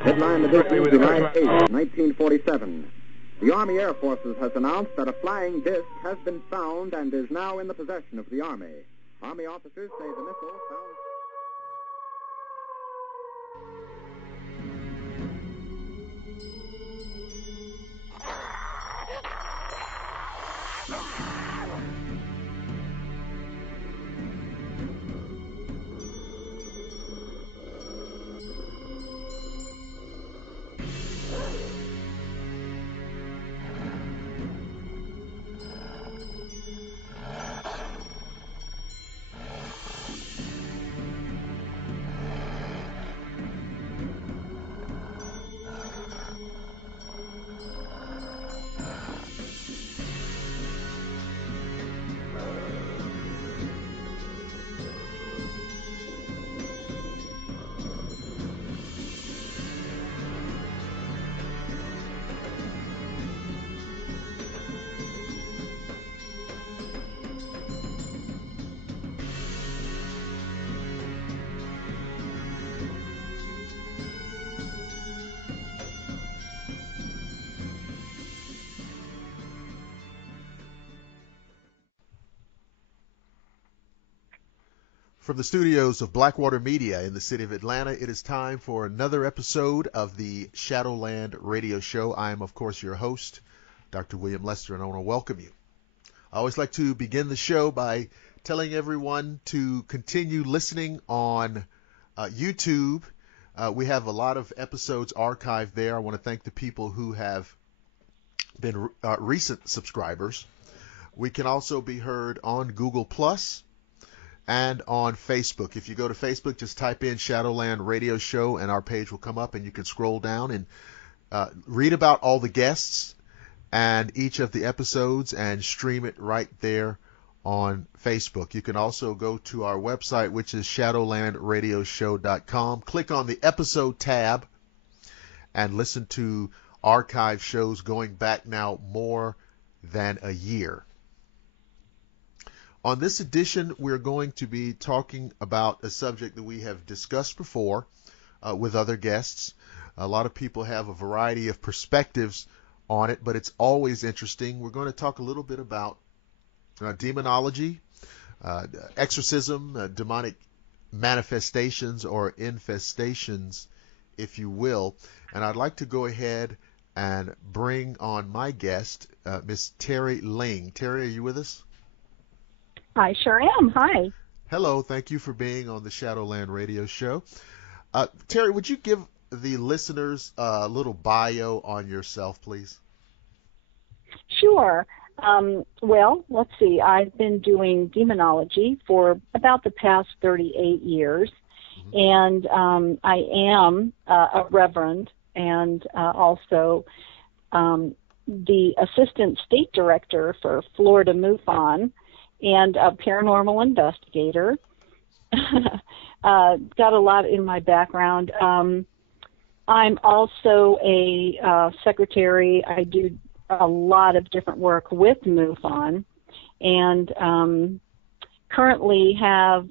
Headline edition, July 8, 1947. The Army Air Forces has announced that a flying disc has been found and is now in the possession of the Army. Army officers say the missile found... From the studios of Blackwater Media in the city of Atlanta, it is time for another episode of the Shadowland Radio Show. I am, of course, your host, Dr. William Lester, and I want to welcome you. I always like to begin the show by telling everyone to continue listening on YouTube. We have a lot of episodes archived there. I want to thank the people who have been recent subscribers. We can also be heard on Google Plus and on Facebook. If you go to Facebook, just type in Shadowland Radio Show and our page will come up, and you can scroll down and read about all the guests and each of the episodes and stream it right there on Facebook. You can also go to our website, which is shadowlandradioshow.com. Click on the episode tab and listen to archive shows going back now more than a year. On this edition, we're going to be talking about a subject that we have discussed before with other guests. A lot of people have a variety of perspectives on it, but it's always interesting. We're going to talk a little bit about demonology, exorcism, demonic manifestations or infestations, if you will. And I'd like to go ahead and bring on my guest, Miss Teri Lynge. Teri, are you with us? I sure am. Hi. Hello. Thank you for being on the Shadowland Radio Show. Teri, would you give the listeners a little bio on yourself, please? Sure. Well, let's see. I've been doing demonology for about the past 38 years, and I am a reverend and also the assistant state director for Florida MUFON, and a paranormal investigator. Got a lot in my background. I'm also a secretary. I do a lot of different work with MUFON, and currently have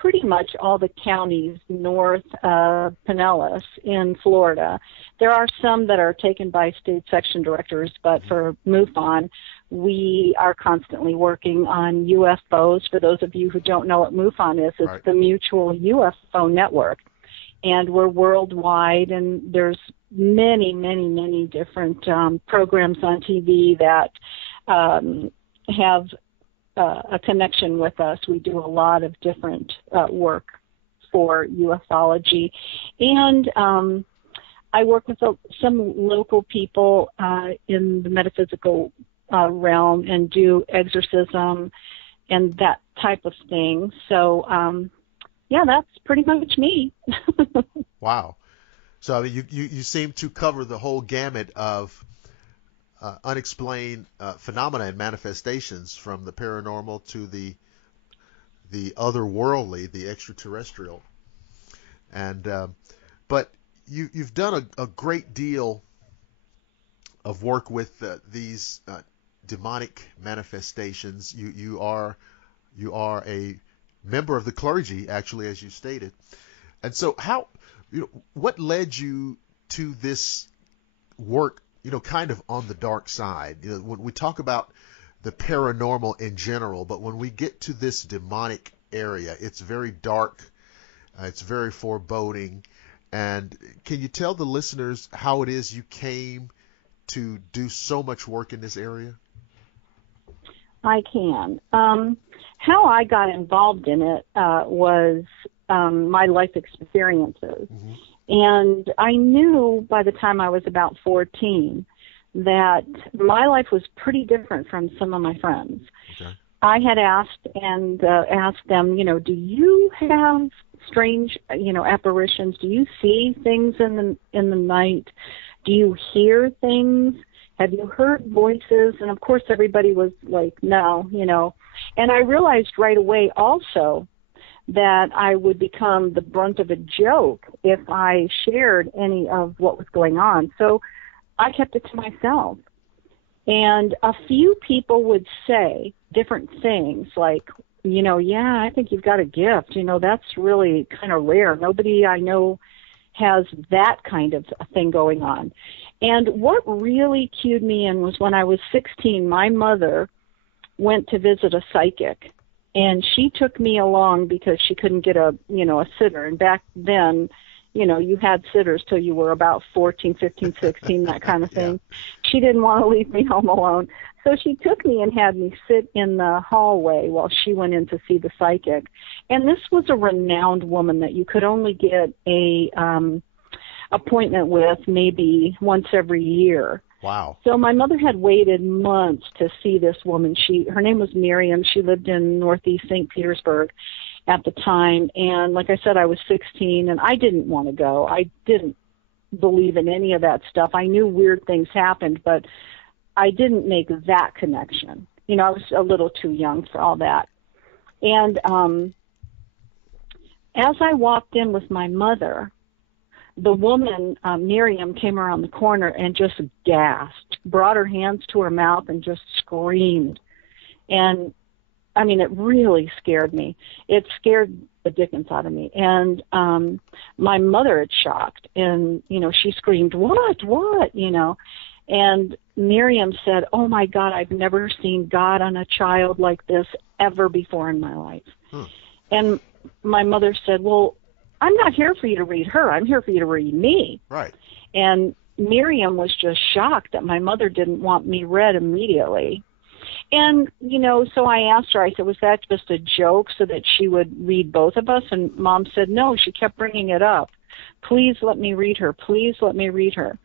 pretty much all the counties north of Pinellas in Florida. There are some that are taken by state section directors, but for MUFON, we are constantly working on UFOs. For those of you who don't know what MUFON is, it's Right. the Mutual UFO Network. And we're worldwide, and there's many, many, many different programs on TV that have a connection with us. We do a lot of different work for ufology. And I work with some local people in the metaphysical realm and do exorcism and that type of thing. So, yeah, that's pretty much me. Wow. So you seem to cover the whole gamut of unexplained phenomena and manifestations, from the paranormal to the otherworldly, the extraterrestrial. And but you've done a great deal of work with these demonic manifestations. You are a member of the clergy, actually, as you stated. And so what led you to this work, kind of on the dark side? When we talk about the paranormal in general, but when we get to this demonic area, it's very dark, it's very foreboding. And can you tell the listeners how it is you came to do so much work in this area? I can. How I got involved in it was my life experiences. Mm-hmm. And I knew by the time I was about 14 that my life was pretty different from some of my friends. Okay. I had asked them, do you have strange, apparitions? Do you see things in the night? Do you hear things? Have you heard voices? And of course everybody was like, no, And I realized right away also that I would become the brunt of a joke if I shared any of what was going on. So I kept it to myself. And a few people would say different things like, I think you've got a gift. That's really kind of rare. Nobody I know has that kind of a thing going on. And what really cued me in was when I was 16, my mother went to visit a psychic. And she took me along because she couldn't get a sitter. And back then, you had sitters till you were about 14, 15, 16, that kind of thing. Yeah. She didn't want to leave me home alone. So she took me and had me sit in the hallway while she went in to see the psychic. And this was a renowned woman that you could only get a appointment with maybe once every year. Wow. So my mother had waited months to see this woman. Her name was Miriam. She lived in northeast St. Petersburg at the time. And like I said, I was 16, and I didn't want to go. I didn't believe in any of that stuff. I knew weird things happened, but I didn't make that connection. I was a little too young for all that. And as I walked in with my mother, the woman, Miriam, came around the corner and just gasped, brought her hands to her mouth and just screamed. And, it really scared me. It scared the dickens out of me. And my mother had shocked, and, she screamed, what? And Miriam said, oh, my God, I've never seen God on a child like this ever before in my life. And my mother said, well, I'm not here for you to read her. I'm here for you to read me. Right. And Miriam was just shocked that my mother didn't want me read immediately. And, so I asked her, I said, was that just a joke so that she would read both of us? And Mom said, no, she kept bringing it up. Please let me read her. Please let me read her.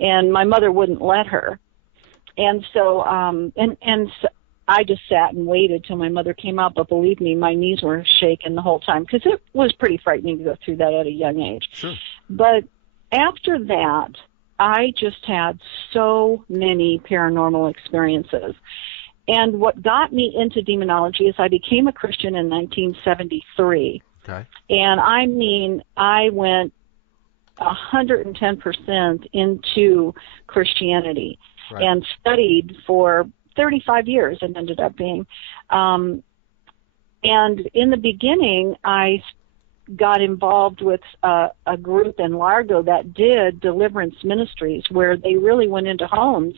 And my mother wouldn't let her. And so, so I just sat and waited till my mother came out, but believe me, my knees were shaking the whole time because it was pretty frightening to go through that at a young age. Sure. But after that, I just had so many paranormal experiences. And what got me into demonology is I became a Christian in 1973. Okay. And I went 110% into Christianity and studied for 35 years and ended up being. And in the beginning, I got involved with a group in Largo that did deliverance ministries where they really went into homes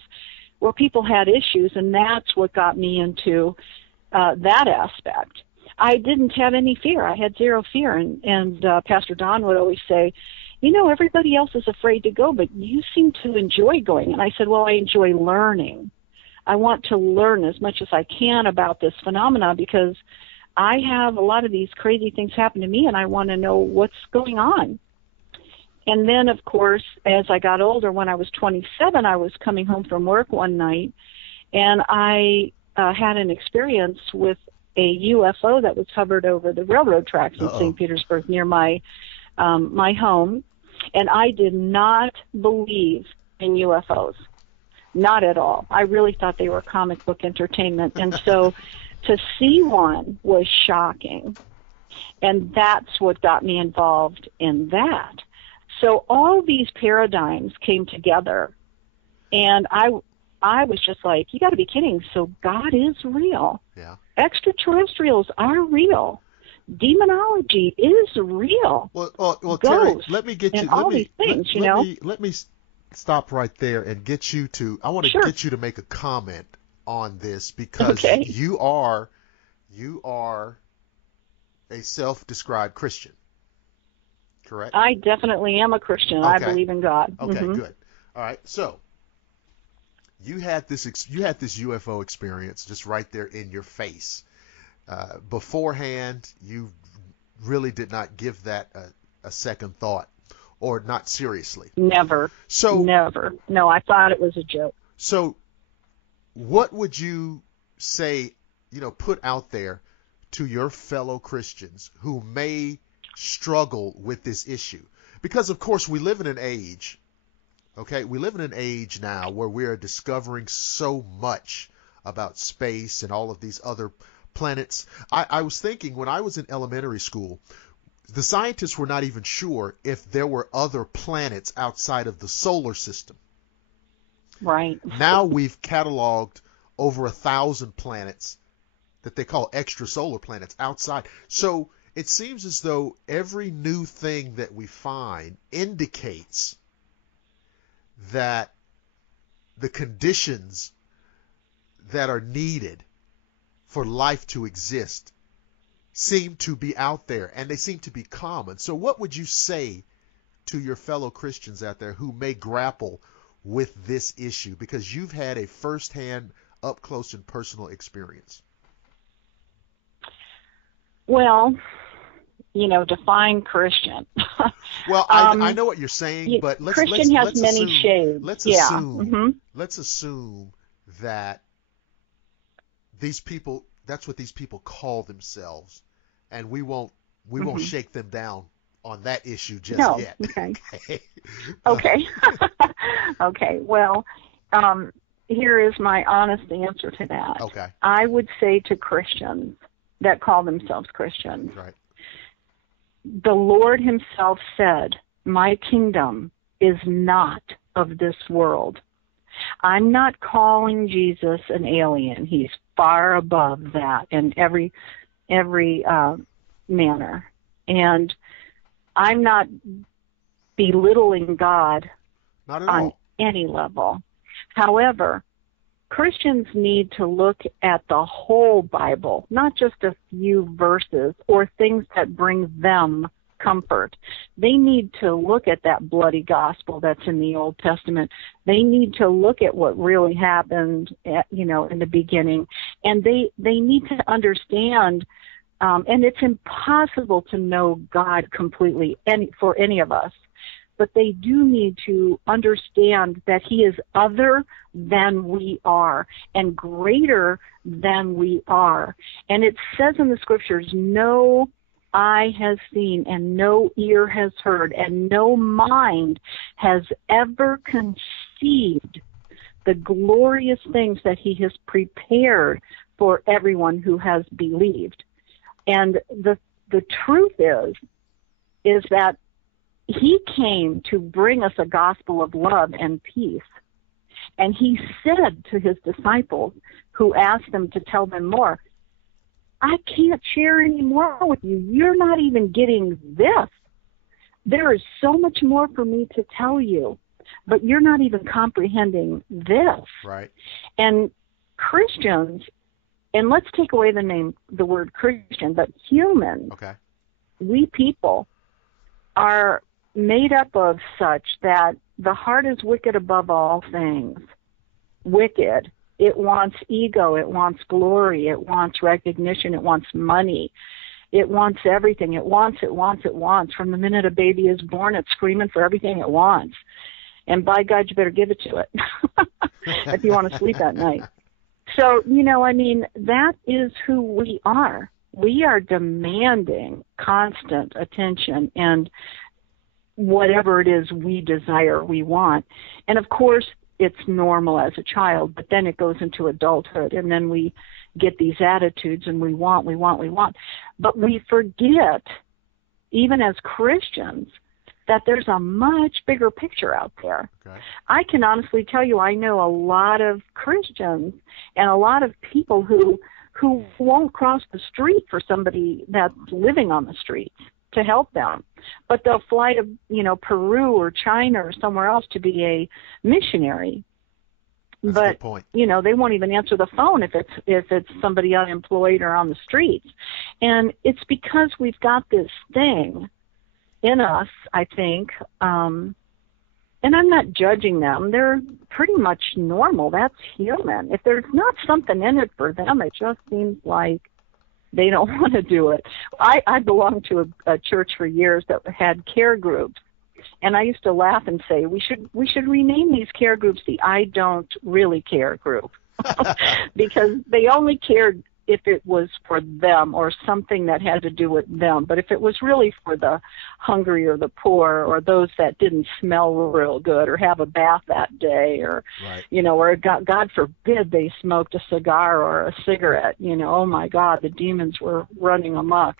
where people had issues, and that's what got me into that aspect. I didn't have any fear. I had zero fear, and Pastor Don would always say, everybody else is afraid to go, but you seem to enjoy going. And I said, well, I enjoy learning. I want to learn as much as I can about this phenomena because I have a lot of these crazy things happen to me, and I want to know what's going on. And then, of course, as I got older, when I was 27, I was coming home from work one night, and I had an experience with a UFO that was hovered over the railroad tracks in St. Petersburg near my home, and I did not believe in UFOs. Not at all. I really thought they were comic book entertainment. And so to see one was shocking. And that's what got me involved in that. So all these paradigms came together. And I was just like, you got to be kidding. So God is real. Yeah. Extraterrestrials are real. demonology is real. Well, Ghosts Teri, let me get you. and all these things, Let me stop right there and get you to. I want to get you to make a comment on this because you are a self-described Christian, correct? I definitely am a Christian. Okay. I believe in God. Okay, good. All right, so you had this UFO experience just right there in your face. Beforehand, you really did not give that a second thought, or not seriously. Never. Never. No, I thought it was a joke. So, what would you say? Put out there to your fellow Christians who may struggle with this issue, because of course we live in an age. Okay, we live in an age now where we are discovering so much about space and all of these other planets. I was thinking when I was in elementary school, the scientists were not even sure if there were other planets outside of the solar system. Right. Now we've cataloged over 1,000 planets that they call extrasolar planets outside. So it seems as though every new thing that we find indicates that the conditions that are needed for life to exist seem to be out there, and they seem to be common. So what would you say to your fellow Christians out there who may grapple with this issue because you've had a firsthand, up close and personal experience? Well, define Christian. Well, I know what you're saying, but Christian has many shades. Let's assume that these people, that's what these people call themselves, and we won't shake them down on that issue just yet. Okay. Okay. Okay. Well, here is my honest answer to that. Okay. I would say to Christians that call themselves Christians, right, the Lord himself said, "My kingdom is not of this world." I'm not calling Jesus an alien. He's far above that in every manner. And I'm not belittling God on any level. However, Christians need to look at the whole Bible, not just a few verses or things that bring them comfort. They need to look at that bloody gospel that's in the Old Testament. They need to look at what really happened, in the beginning. And they need to understand, and it's impossible to know God completely for any of us, but they do need to understand that he is other than we are and greater than we are. And it says in the scriptures, no eye has seen and no ear has heard and no mind has ever conceived the glorious things that he has prepared for everyone who has believed. And the truth is that he came to bring us a gospel of love and peace. And he said to his disciples who asked them to tell them more, I can't share any more with you. You're not even getting this. There is so much more for me to tell you, but you're not even comprehending this. Right. And Christians, and let's take away the word Christian, but humans, okay, we people are made up of such that the heart is wicked above all things. Wicked. It wants ego. It wants glory. It wants recognition. It wants money. It wants everything. It wants. From the minute a baby is born, it's screaming for everything it wants. And by God, you better give it to it if you want to sleep at night. So, that is who we are. We are demanding constant attention and whatever it is we desire, we want. And of course, it's normal as a child, but then it goes into adulthood, and then we get these attitudes, and we want. But we forget, even as Christians, that there's a much bigger picture out there. Okay. I can honestly tell you, I know a lot of Christians and a lot of people who who won't cross the street for somebody that's living on the street to help them. But they'll fly to, Peru or China or somewhere else to be a missionary. That's a but good point. They won't even answer the phone if it's somebody unemployed or on the streets. And it's because we've got this thing in us, I think, and I'm not judging them. They're pretty much normal. That's human. If there's not something in it for them, it just seems like they don't want to do it. I belonged to a church for years that had care groups. And I used to laugh and say, we should rename these care groups the I Don't Really Care group. Because they only cared if it was for them or something that had to do with them. But if it was really for the hungry or the poor or those that didn't smell real good or have a bath that day or, right. Or God forbid they smoked a cigar or a cigarette, oh my God, the demons were running amok.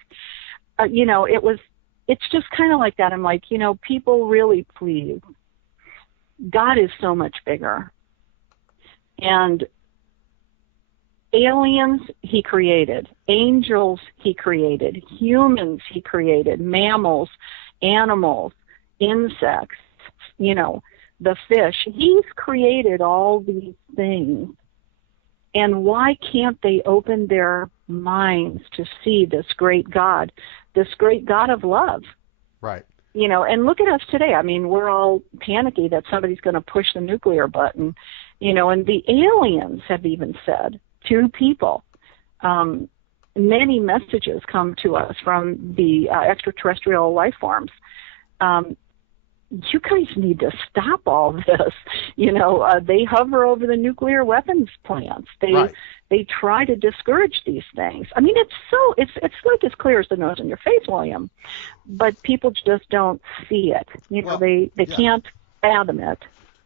It's just kind of like that. I'm like, people really, please. God is so much bigger. And aliens, he created. Angels, he created. Humans, he created. Mammals, animals, insects, the fish. He's created all these things. And why can't they open their minds to see this great God of love? Right. And look at us today. I mean, we're all panicky that somebody's going to push the nuclear button, and the aliens have even said to people, many messages come to us from the extraterrestrial life forms. You guys need to stop all this. They hover over the nuclear weapons plants. They try to discourage these things. I mean, it's like as clear as the nose on your face, William. But people just don't see it. They can't fathom it.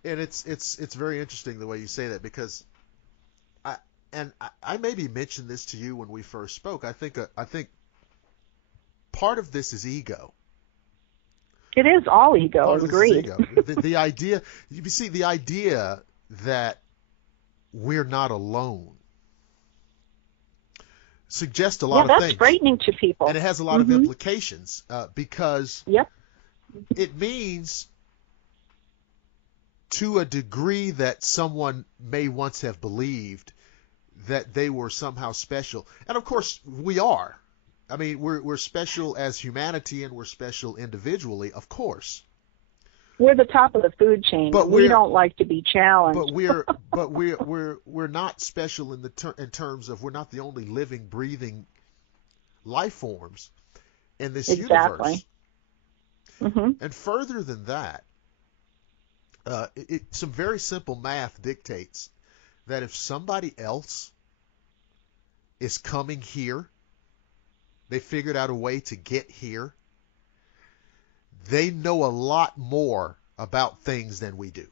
And it's very interesting the way you say that, because I maybe mentioned this to you when we first spoke. I think part of this is ego. It is all ego and greed. The idea, you see, the idea that we're not alone suggests a lot of things. That's frightening to people. And it has a lot of implications because it means, to a degree, that someone may once have believed that they were somehow special. And of course, we are. I mean, we're special as humanity, and we're special individually, of course. We're the top of the food chain. But we don't like to be challenged. But we're not special in terms of, we're not the only living, breathing life forms in this universe. And further than that, some very simple math dictates that if somebody else is coming here, they figured out a way to get here, they know a lot more about things than we do.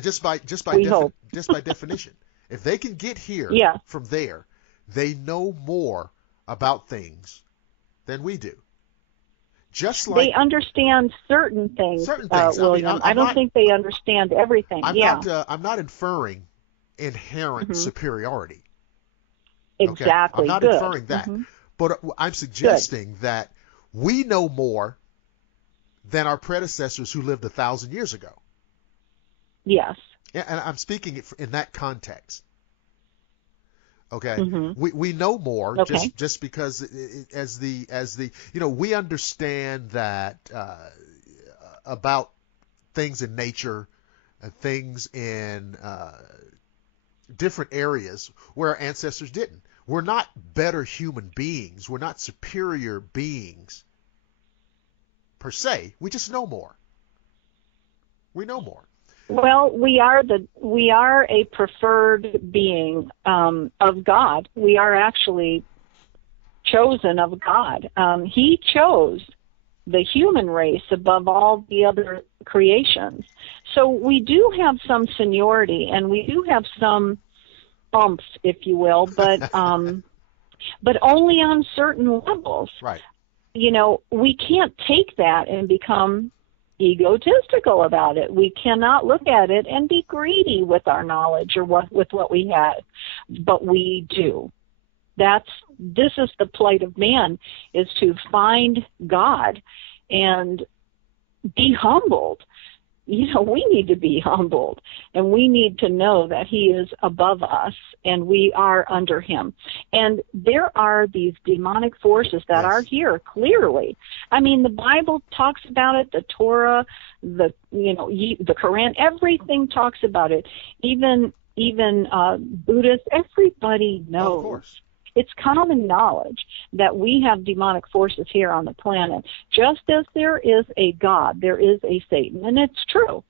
Just by definition. If they can get here from there, they know more about things than we do. Just like they understand certain things. William. I don't think they understand everything. I'm not inferring inherent superiority. Exactly. Okay? I'm not inferring that. But I'm suggesting that we know more than our predecessors who lived 1,000 years ago. Yes. And I'm speaking in that context. Okay. We know more just because as the we understand that about things in nature and things in different areas where our ancestors didn't. We're not better human beings. We're not superior beings per se. We just know more. We know more. Well, we are a preferred being of God. We are actually chosen of God. He chose the human race above all the other creations. So we do have some seniority, and we do have some bumps, if you will, but only on certain levels. Right. We can't take that and become egotistical about it. We cannot look at it and be greedy with our knowledge or with what we have, but we do. This is the plight of man, is to find God and be humbled. You know, we need to be humbled, and we need to know that he is above us and we are under him. And there are these demonic forces that are here, clearly. I mean, the Bible talks about it, the Torah, the Quran, everything talks about it. Even Buddhists, everybody knows. Of course. It's common knowledge that we have demonic forces here on the planet. Just as there is a God, there is a Satan, and it's true.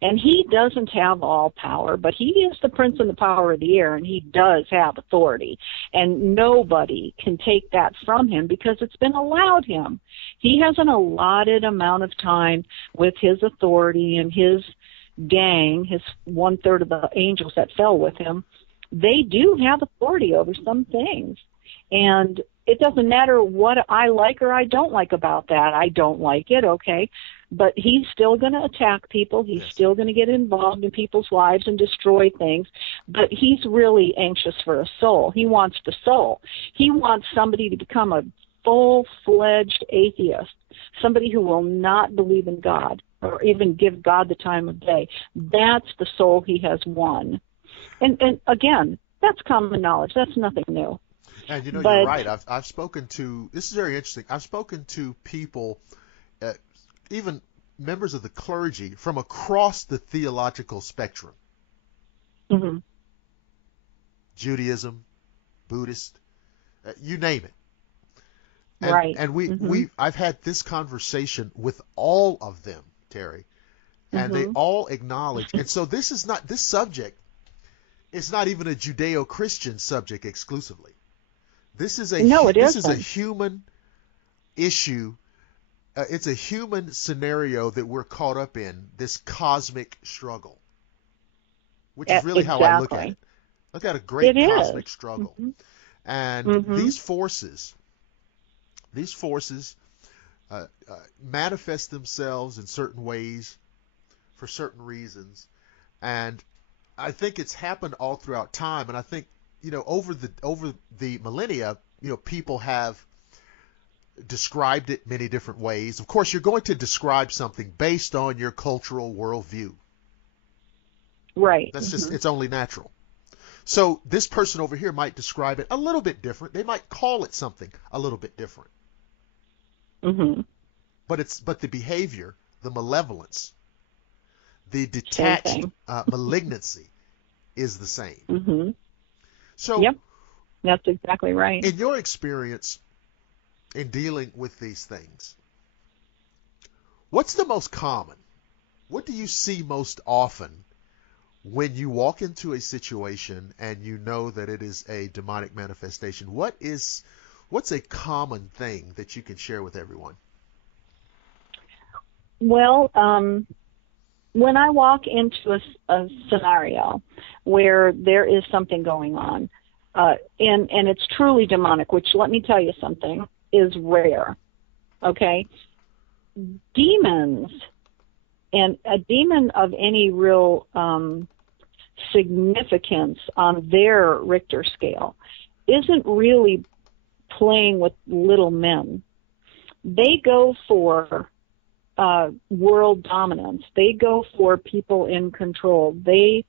And he doesn't have all power, but he is the prince and the power of the air, and he does have authority. And nobody can take that from him because it's been allowed him. He has an allotted amount of time with his authority and his gang, his 1/3 of the angels that fell with him. They do have authority over some things. And it doesn't matter what I like or I don't like about that. I don't like it, okay. But he's still going to attack people. He's still going to get involved in people's lives and destroy things. But he's really anxious for a soul. He wants the soul. He wants somebody to become a full-fledged atheist, somebody who will not believe in God or even give God the time of day. That's the soul he has won. And again, that's common knowledge. That's nothing new. And you're right. I've spoken to, this is very interesting. I've spoken to people, even members of the clergy from across the theological spectrum. Mm-hmm. Judaism, Buddhist, you name it. And, right. And I've had this conversation with all of them, Teri, and they all acknowledge. And so this subject is not even a Judeo-Christian subject exclusively. This is a human issue. It's a human scenario that we're caught up in, this cosmic struggle, which is really how I look at it. Look at a great cosmic struggle. Mm-hmm. And these forces manifest themselves in certain ways for certain reasons. And I think it's happened all throughout time, and I think, over the millennia, people have described it many different ways. Of course, you're going to describe something based on your cultural worldview. Right. That's just, it's only natural. So this person over here might describe it a little bit different. They might call it something a little bit different. Mm-hmm. But the behavior, the malevolence, the detached malignancy is the same. Mm-hmm. So, yep, that's exactly right. In your experience in dealing with these things, what's the most common? What do you see most often when you walk into a situation and you know that it is a demonic manifestation? What's a common thing that you can share with everyone? Well, when I walk into a scenario where there is something going on, and it's truly demonic, which, let me tell you something, is rare, okay? Demons, and a demon of any real significance on their Richter scale isn't really playing with little men. They go for world dominance. They go for people in control. They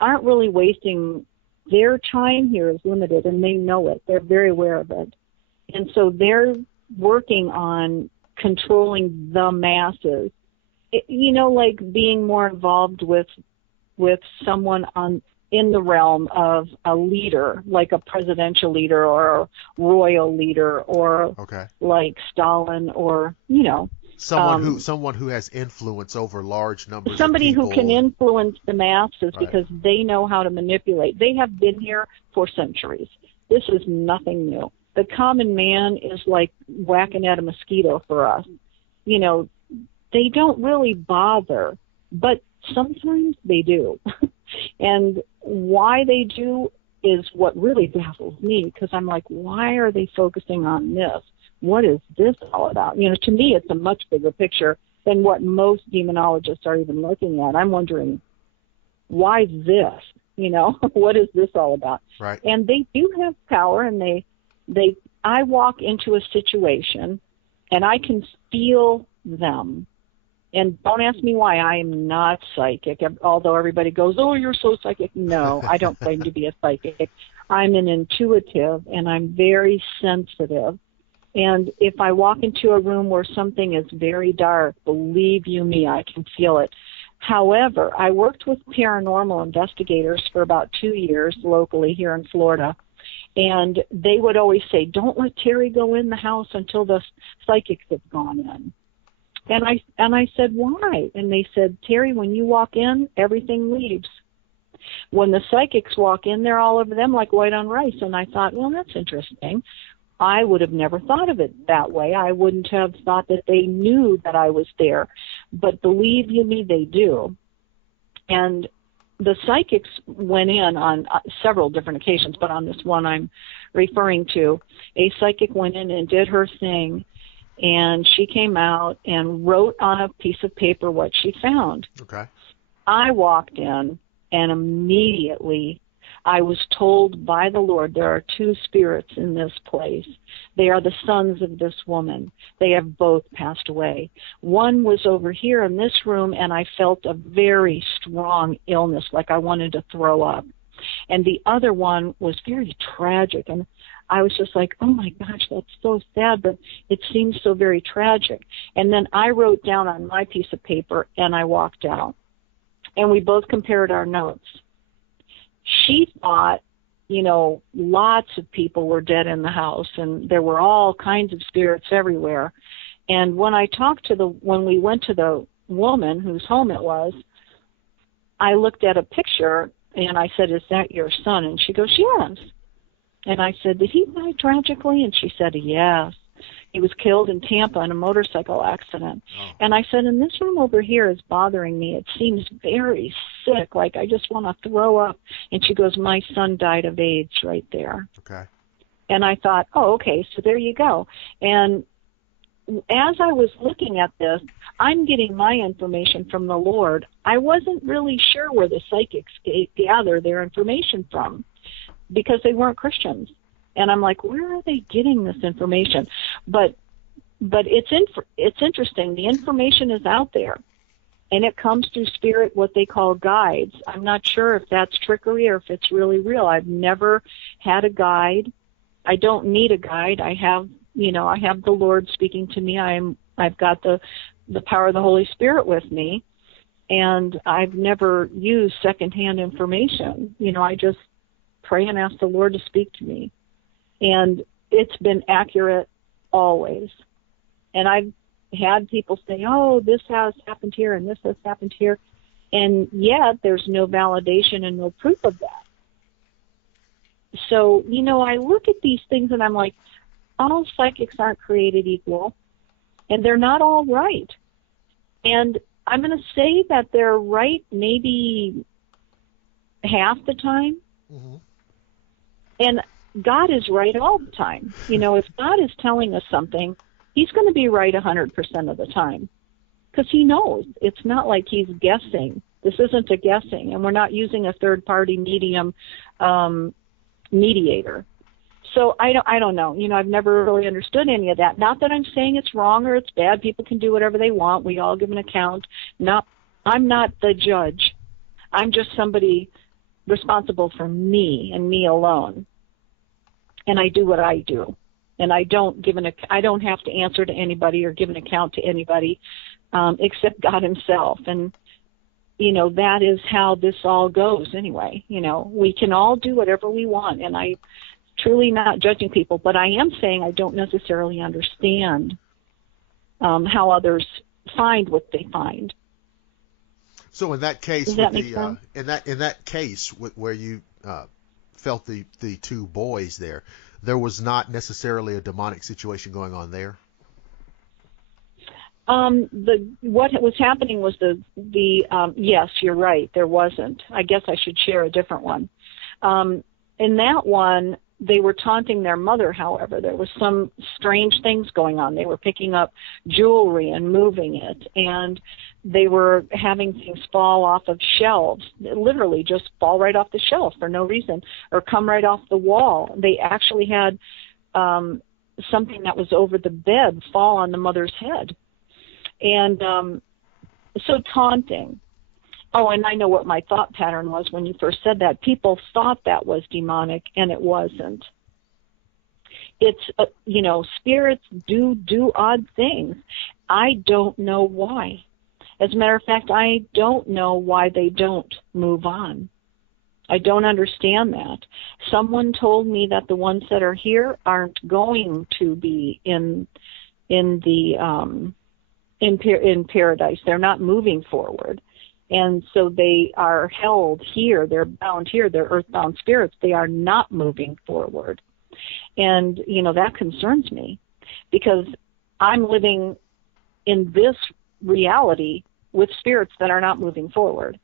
aren't really wasting, their time here is limited, and they know it. They're very aware of it. And so they're working on controlling the masses. Like being more involved with someone in the realm of a leader, like a presidential leader or a royal leader, or like Stalin, or someone who has influence over large numbers. Somebody of people. who can influence the masses, because they know how to manipulate. They have been here for centuries. This is nothing new. The common man is like whacking at a mosquito for us. They don't really bother, but sometimes they do. And why they do is what really baffles me, because I'm like, why are they focusing on this? What is this all about? To me, it's a much bigger picture. than what most demonologists are even looking at. I'm wondering, why this? What is this all about? Right. And they do have power, and I walk into a situation, and I can feel them. And don't ask me why. I am not psychic, although everybody goes, oh, you're so psychic. No, I don't claim to be a psychic. I'm an intuitive, and I'm very sensitive. And if I walk into a room where something is very dark, believe you me, I can feel it. However, I worked with paranormal investigators for about 2 years locally here in Florida, and they would always say, don't let Teri go in the house until the psychics have gone in. And I said, why? And they said, Teri, when you walk in, everything leaves. When the psychics walk in, they're all over them like white on rice. And I thought, well, that's interesting. I would have never thought of it that way. I wouldn't have thought that they knew that I was there. But believe you me, they do. And the psychics went in on several different occasions, but on this one I'm referring to, a psychic went in and did her thing, and she came out and wrote on a piece of paper what she found. Okay. I walked in, and immediately I was told by the Lord there are 2 spirits in this place. They are the sons of this woman. They have both passed away. One was over here in this room, and I felt a very strong illness, like I wanted to throw up. And the other one was very tragic, and I was just like, oh my gosh, that's so sad, but it seems so very tragic. And then I wrote down on my piece of paper, and I walked out. And we both compared our notes. She thought, lots of people were dead in the house, and there were all kinds of spirits everywhere. And when we went to the woman whose home it was, I looked at a picture, and I said, is that your son? And she goes, yes. And I said, did he die tragically? And she said, yes. He was killed in Tampa in a motorcycle accident. Oh. And I said, and this room over here is bothering me. It seems very sick, like I just want to throw up. And she goes, my son died of AIDS right there. Okay. And I thought, oh, okay, so there you go. And as I was looking at this, I'm getting my information from the Lord. I wasn't really sure where the psychics gather their information from, because they weren't Christians. And I'm like, where are they getting this information? But it's interesting. The information is out there, and it comes through spirit, what they call guides. I'm not sure if that's trickery or if it's really real. I've never had a guide. I don't need a guide. I have the Lord speaking to me. I've got the power of the Holy Spirit with me, and I've never used secondhand information. I just pray and ask the Lord to speak to me. And it's been accurate always. And I've had people say, oh, this has happened here and this has happened here. And yet there's no validation and no proof of that. So, I look at these things and I'm like, all psychics aren't created equal, and they're not all right. And I'm going to say that they're right maybe half the time. Mm-hmm. And God is right all the time. If God is telling us something, he's going to be right 100% of the time, because he knows. It's not like he's guessing. This isn't a guessing, and we're not using a third-party mediator. So I don't know. I've never really understood any of that. Not that I'm saying it's wrong or it's bad. People can do whatever they want. We all give an account. I'm not the judge. I'm just somebody responsible for me and me alone. And I do what I do, and I don't have to answer to anybody or give an account to anybody, except God himself. And that is how this all goes anyway. We can all do whatever we want, and I truly not judging people, but I am saying I don't necessarily understand how others find what they find. So in that case, does that make sense? in that case where you felt the 2 boys there was not necessarily a demonic situation going on there? What was happening was yes, you're right, there wasn't. I guess I should share a different one. In that one, they were taunting their mother, however. There was some strange things going on. They were picking up jewelry and moving it, and they were having things fall off of shelves, literally just fall right off the shelf for no reason, or come right off the wall. They actually had something that was over the bed fall on the mother's head. And so taunting. Oh, and I know what my thought pattern was when you first said that. People thought that was demonic, and it wasn't. It's, spirits do odd things. I don't know why. As a matter of fact, I don't know why they don't move on. I don't understand that. Someone told me that the ones that are here aren't going to be in paradise. They're not moving forward. And so they are held here. They're bound here. They're earthbound spirits. They are not moving forward. And, that concerns me because I'm living in this reality with spirits that are not moving forward.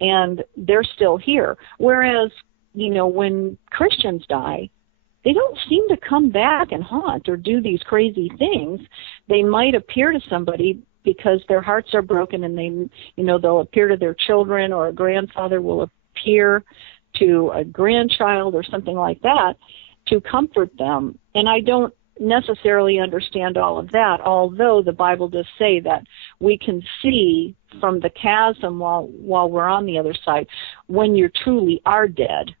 And they're still here. Whereas, when Christians die, they don't seem to come back and haunt or do these crazy things. They might appear to somebody because their hearts are broken, and they'll appear to their children, or a grandfather will appear to a grandchild or something like that to comfort them. And I don't necessarily understand all of that, although the Bible does say that we can see from the chasm while we're on the other side when you truly are dead,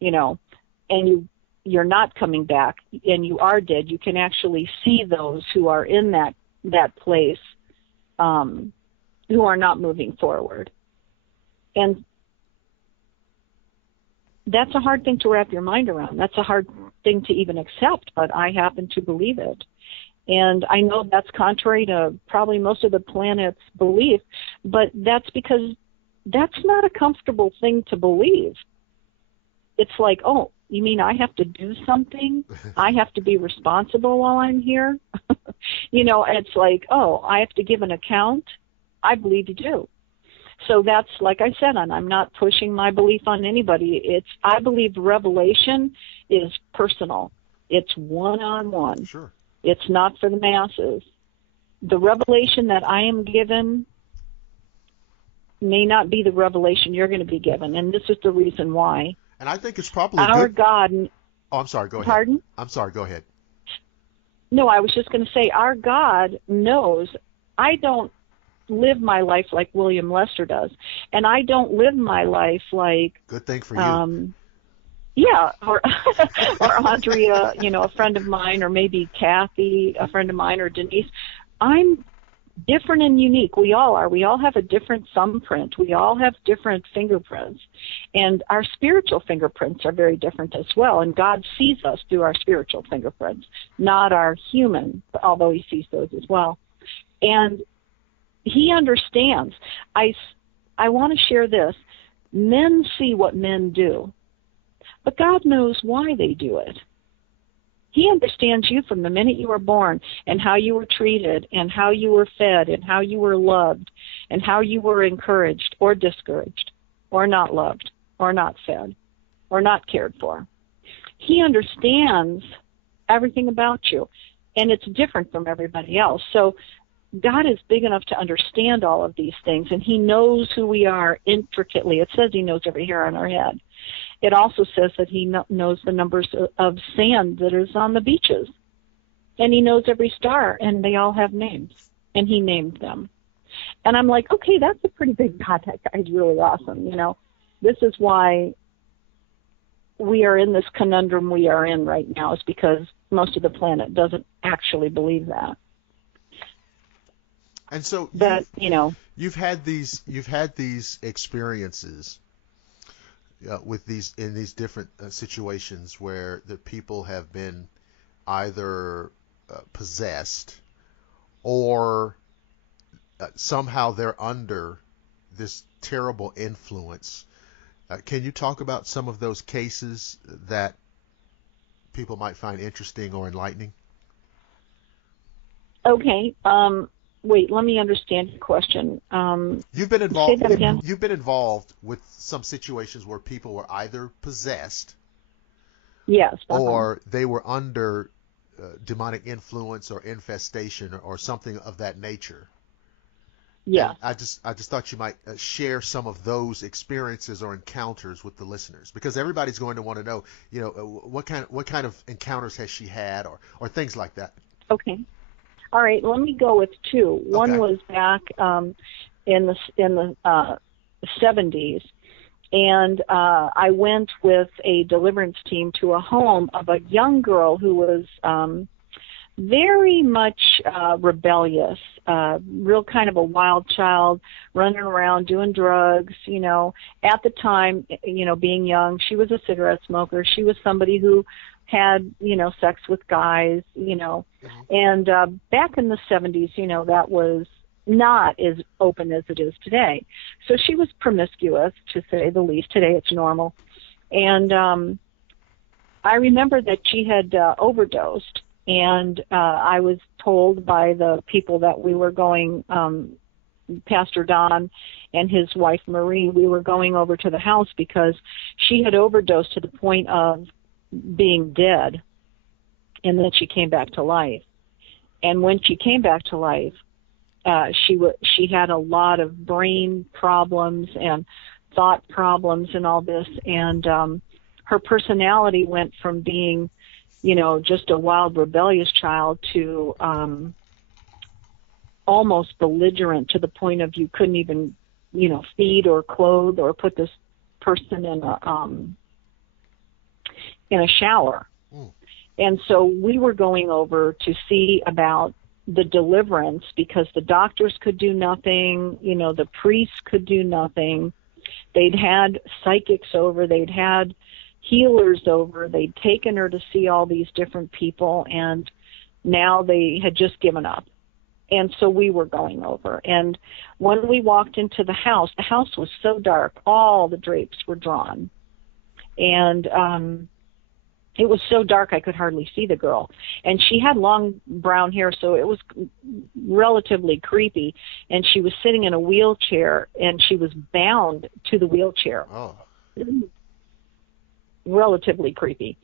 and you're not coming back and you are dead. You can actually see those who are in that place, who are not moving forward. And that's a hard thing to wrap your mind around. That's a hard thing to even accept, but I happen to believe it. And I know that's contrary to probably most of the planet's belief, but that's because that's not a comfortable thing to believe. It's like, oh, you mean I have to do something? I have to be responsible while I'm here? It's like, oh, I have to give an account? I believe you do. So that's, like I said, and I'm not pushing my belief on anybody. I believe revelation is personal. It's one-on-one. Sure. It's not for the masses. The revelation that I am given may not be the revelation you're going to be given, and this is the reason why. And I think it's probably our good. God. Oh, I'm sorry. Go ahead. Pardon? I'm sorry. Go ahead. No, I was just going to say our God knows I don't live my life like William Lester does, and I don't live my life like. Good thing for you. Yeah, or Andrea, a friend of mine, or maybe Kathy, a friend of mine, or Denise. I'm different and unique. We all are. We all have a different thumbprint. We all have different fingerprints. And our spiritual fingerprints are very different as well. And God sees us through our spiritual fingerprints, not our human, although he sees those as well. And he understands. I want to share this. Men see what men do, but God knows why they do it. He understands you from the minute you were born, and how you were treated, and how you were fed, and how you were loved, and how you were encouraged or discouraged, or not loved, or not fed, or not cared for. He understands everything about you, and it's different from everybody else. So God is big enough to understand all of these things, and he knows who we are intricately. It says he knows every hair on our head. It also says that he knows the numbers of sand that is on the beaches. And he knows every star, and they all have names. And he named them. And I'm like, okay, that's a pretty big God. That guy's really awesome. This is why we are in this conundrum we are in right now, is because most of the planet doesn't actually believe that. And so you've had these experiences in these different situations where the people have been either possessed or somehow they're under this terrible influence. Can you talk about some of those cases that people might find interesting or enlightening? Okay. Wait, let me understand your question. You've been involved. Say that again. You've been involved with some situations where people were either possessed Yes. Or they were under demonic influence or infestation or something of that nature. Yes. And I just thought you might share some of those experiences or encounters with the listeners, because everybody's going to want to know, what kind of encounters has she had, or things like that. Okay. All right. Let me go with two. One was back in the 70s, and I went with a deliverance team to a home of a young girl who was very much rebellious, real kind of a wild child, running around doing drugs. At the time, being young, she was a cigarette smoker. She was somebody who had, sex with guys, and back in the 70s, that was not as open as it is today. So she was promiscuous, to say the least. Today it's normal. And I remember that she had overdosed, and I was told by the people that we were going, Pastor Don and his wife Marie, we were going over to the house because she had overdosed to the point of being dead, and then she came back to life. And when she came back to life, she had a lot of brain problems and thought problems and all this, and her personality went from being, just a wild, rebellious child to almost belligerent, to the point of you couldn't even, feed or clothe or put this person in a shower. And so we were going over to see about the deliverance, because the doctors could do nothing, the priests could do nothing. They'd had psychics over, they'd had healers over, they'd taken her to see all these different people, and now they had just given up. And so we were going over. And when we walked into the house was so dark, all the drapes were drawn. And it was so dark I could hardly see the girl. And she had long brown hair, so it was relatively creepy. And she was sitting in a wheelchair, and she was bound to the wheelchair. Oh. Relatively creepy.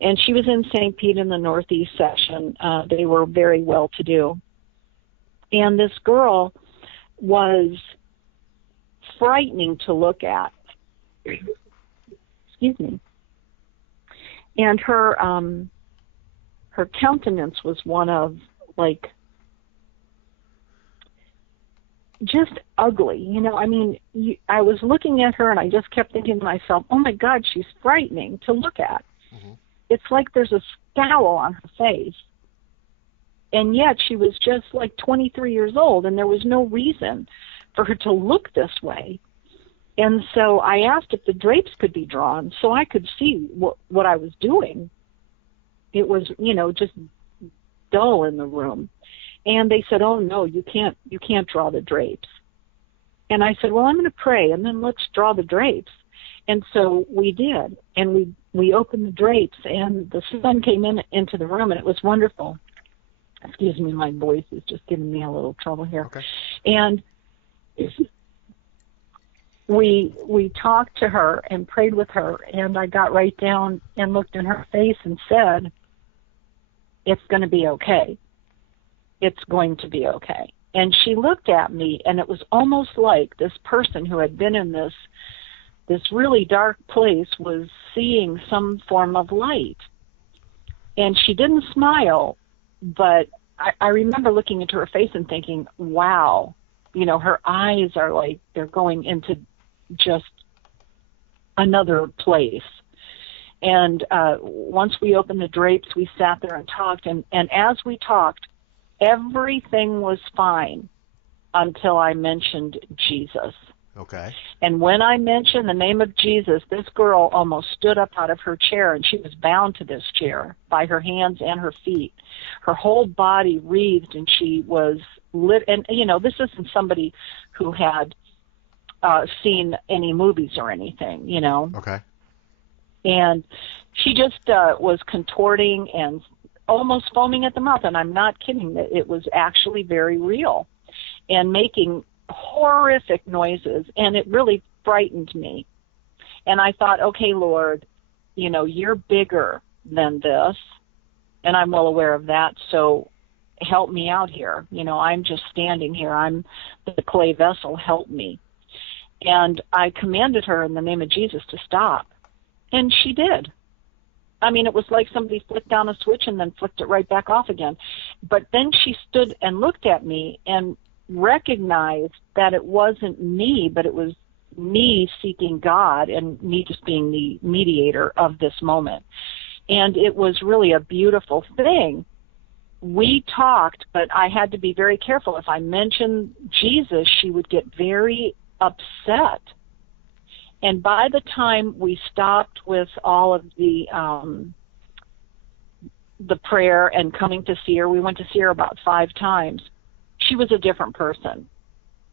And she was in St. Pete in the Northeast section. They were very well-to-do. And this girl was frightening to look at. Excuse me. And her countenance was one of, just ugly. I was looking at her, and I just kept thinking to myself, oh, my God, she's frightening to look at. Mm-hmm. It's like there's a scowl on her face. And yet she was just 23 years old, and there was no reason for her to look this way. And so I asked if the drapes could be drawn so I could see what I was doing. It was, just dull in the room. And they said, oh, no, you can't draw the drapes. And I said, well, I'm going to pray, and then let's draw the drapes. And so we did. And we opened the drapes, and the sun came into the room, and it was wonderful. Excuse me, my voice is just giving me a little trouble here. Okay. And we talked to her and prayed with her, and I got right down and looked in her face and said, it's going to be okay. It's going to be okay. And she looked at me, and it was almost like this person who had been in this really dark place was seeing some form of light. And she didn't smile, but I remember looking into her face and thinking, wow, her eyes are they're going into just another place. And once we opened the drapes, we sat there and talked. And as we talked, everything was fine until I mentioned Jesus. Okay. And when I mentioned the name of Jesus, this girl almost stood up out of her chair, and she was bound to this chair by her hands and her feet. Her whole body wreathed, and she was lit. And, this isn't somebody who had seen any movies or anything, Okay. And she just was contorting and almost foaming at the mouth, and I'm not kidding. It was actually very real, and making horrific noises, and it really frightened me. And I thought, okay, Lord, you're bigger than this, and I'm well aware of that, so help me out here. I'm just standing here. I'm the clay vessel. Help me. And I commanded her in the name of Jesus to stop, and she did. It was like somebody flicked on a switch and then flicked it right back off again. But then she stood and looked at me and recognized that it wasn't me, but it was me seeking God and me just being the mediator of this moment. And it was really a beautiful thing. We talked, but I had to be very careful. If I mentioned Jesus, she would get very upset. And by the time we stopped with all of the prayer and coming to see her, we went to see her about 5 times. She was a different person.